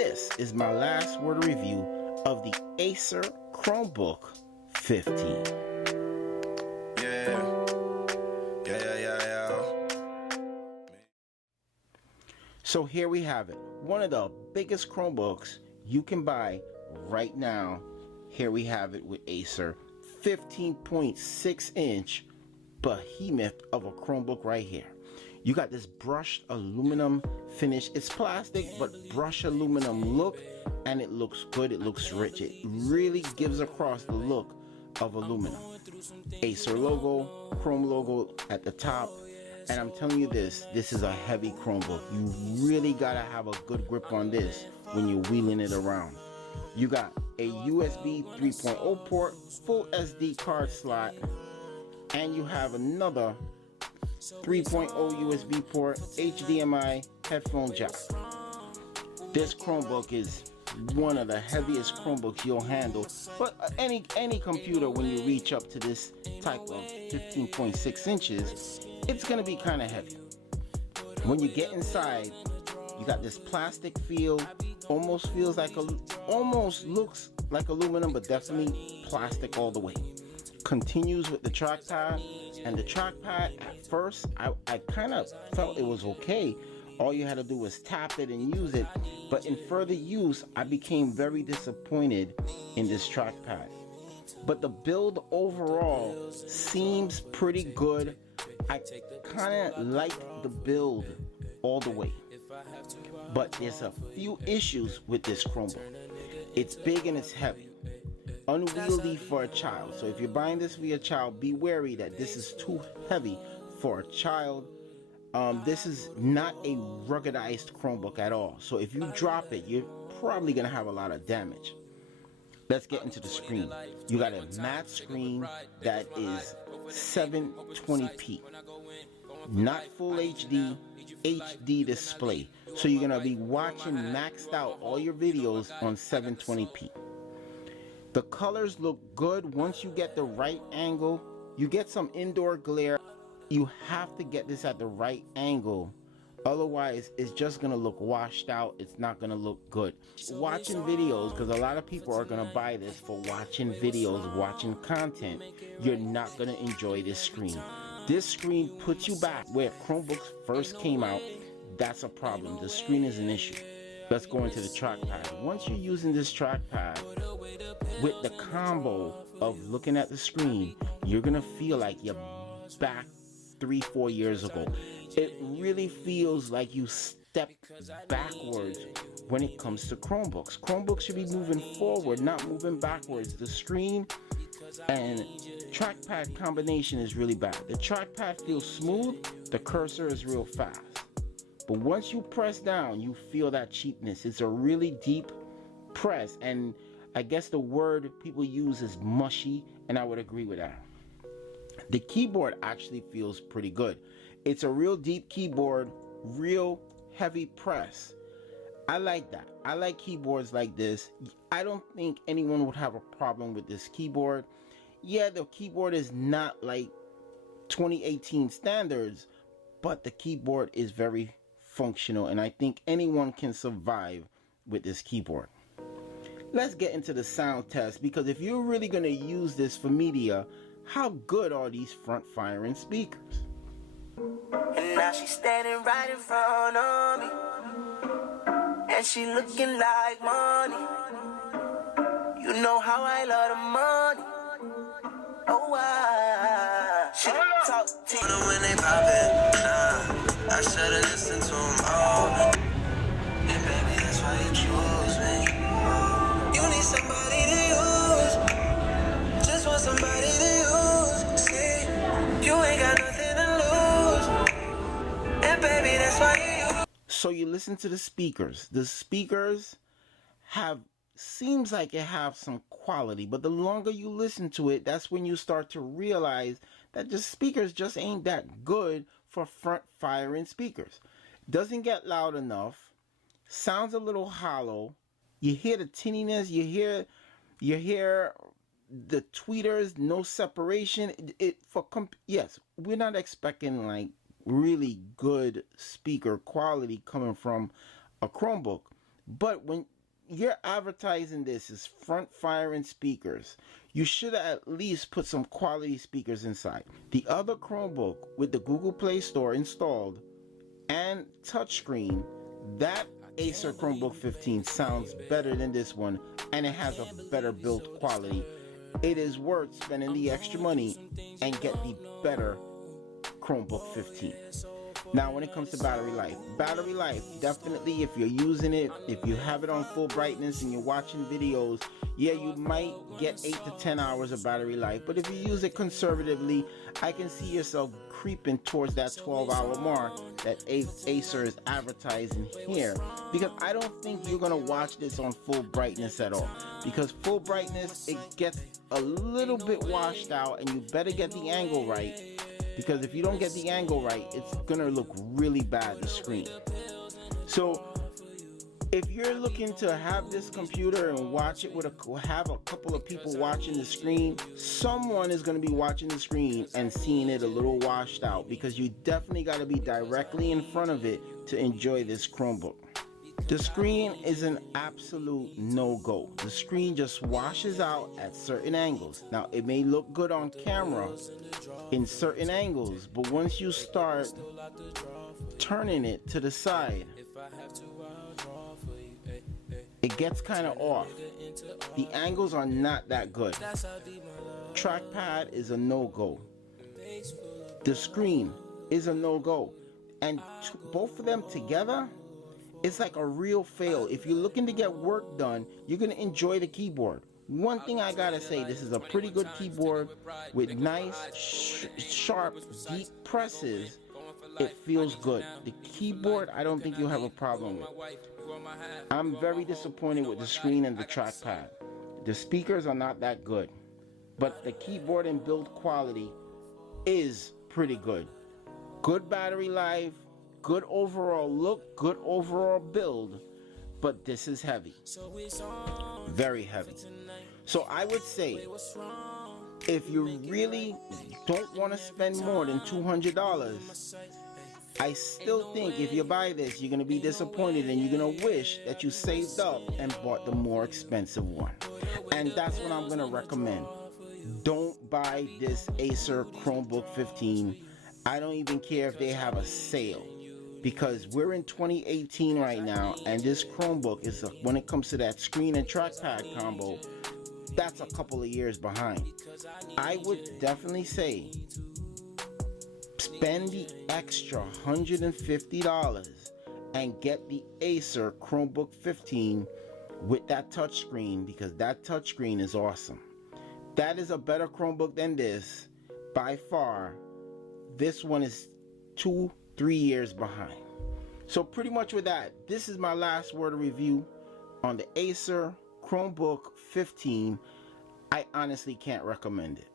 this is my last word review of the Acer Chromebook 15. So here we have it. One of the biggest Chromebooks you can buy right now. Here we have it with Acer. 15.6 inch behemoth of a Chromebook right here. You got this brushed aluminum finish. It's plastic, but brushed aluminum look, and it looks good. It looks rich. It really gives across the look of aluminum. Acer logo, Chrome logo at the top. And I'm telling you this is a heavy Chromebook. You really gotta have a good grip on this when you're wheeling it around. You got a USB 3.0 port, full SD card slot, and you have another 3.0 USB port, HDMI, headphone jack. This Chromebook is one of the heaviest Chromebooks you'll handle, but any computer, when you reach up to this type of 15.6 inches, it's gonna be kind of heavy. When you get inside, you got this plastic feel, almost looks like aluminum, but definitely plastic all the way. Continues with the trackpad, and the trackpad at first I kind of felt it was okay. All you had to do was tap it and use it, but in further use I became very disappointed in this trackpad. But the build overall seems pretty good. I kind of like the build all the way, but there's a few issues with this Chromebook. It's big and it's heavy, unwieldy for a child. So if you're buying this for your child, be wary that this is too heavy for a child. This is not a ruggedized Chromebook at all. So if you drop it, you're probably gonna have a lot of damage. Let's get into the screen. You got a matte screen that is 720p, not full HD, HD display. So you're gonna be watching maxed out all your videos on 720p. The colors look good once you get the right angle. You get some indoor glare. You have to get this at the right angle, otherwise it's just gonna look washed out. It's not gonna look good. Watching videos, because a lot of people are gonna buy this for watching videos, watching content, you're not gonna enjoy this screen. This screen puts you back where Chromebooks first came out. That's a problem. The screen is an issue. Let's go into the trackpad. Once you're using this trackpad with the combo of looking at the screen, you're gonna feel like you're back 3-4 years ago. It really feels like you stepped backwards when it comes to Chromebooks. Chromebooks should be moving forward, not moving backwards. The screen and trackpad combination is really bad. The trackpad feels smooth, the cursor is real fast. But once you press down, you feel that cheapness. It's a really deep press, and I guess the word people use is mushy, and I would agree with that. The keyboard actually feels pretty good. It's a real deep keyboard, real heavy press. I like that. I like keyboards like this. I don't think anyone would have a problem with this keyboard. Yeah, the keyboard is not like 2018 standards, but the keyboard is very functional, and I think anyone can survive with this keyboard. Let's get into the sound test, because if you're really going to use this for media, how good are these front firing speakers? And now she's standing right in front of me, and she looking like money. You know how I love the money. Oh, I should talk to you when they pop it. Nah, I should've listened to them all. And baby, that's why you choose me. You need somebody to use. Just want somebody to use. See, you ain't got nothing to lose. And baby, that's why you. So you listen to the speakers. The speakers seems like it have some quality, but the longer you listen to it, that's when you start to realize that the speakers just ain't that good for front firing speakers. Doesn't get loud enough, sounds a little hollow. You hear the tinniness, you hear the tweeters, no separation. Yes, we're not expecting like really good speaker quality coming from a Chromebook, But when you're advertising this as front firing speakers, you should at least put some quality speakers inside. The other Chromebook with the Google Play Store installed and touchscreen, that Acer Chromebook 15 sounds better than this one, and it has a better build quality. It is worth spending the extra money and get the better Chromebook 15. Now, when it comes to battery life, definitely, if you're using it, if you have it on full brightness and you're watching videos, yeah, you might get 8 to 10 hours of battery life. But if you use it conservatively, I can see yourself creeping towards that 12-hour mark that Acer is advertising here. Because I don't think you're going to watch this on full brightness at all. Because full brightness, it gets a little bit washed out, and you better get the angle right. Because if you don't get the angle right, it's gonna look really bad, the screen. So if you're looking to have this computer and watch it have a couple of people watching the screen, someone is gonna be watching the screen and seeing it a little washed out, because you definitely gotta be directly in front of it to enjoy this Chromebook. The screen is an absolute no-go. The screen just washes out at certain angles. Now, it may look good on camera in certain angles, but once you start turning it to the side, it gets kind of off. The angles are not that good. Trackpad is a no-go. The screen is a no-go. And both of them together, it's like a real fail. If you're looking to get work done, you're going to enjoy the keyboard. One thing I gotta say, this is a pretty good keyboard with nice, sharp, deep presses. It feels good. The keyboard, I don't think you'll have a problem with. I'm very disappointed with the screen and the trackpad. The speakers are not that good, but the keyboard and build quality is pretty good. Good battery life, good overall look, good overall build, but this is heavy. Very heavy. So I would say, if you really don't want to spend more than $200, I still think if you buy this, you're going to be disappointed and you're going to wish that you saved up and bought the more expensive one. And that's what I'm going to recommend. Don't buy this Acer Chromebook 15. I don't even care if they have a sale, because we're in 2018 right now, and this Chromebook is, when it comes to that screen and trackpad combo, that's a couple of years behind. I would definitely say spend the extra $150 and get the Acer Chromebook 15 with that touchscreen, because that touchscreen is awesome. That is a better Chromebook than this by far. This one is 2-3 years behind. So pretty much with that, this is my last word of review on the Acer Chromebook 15. I honestly can't recommend it.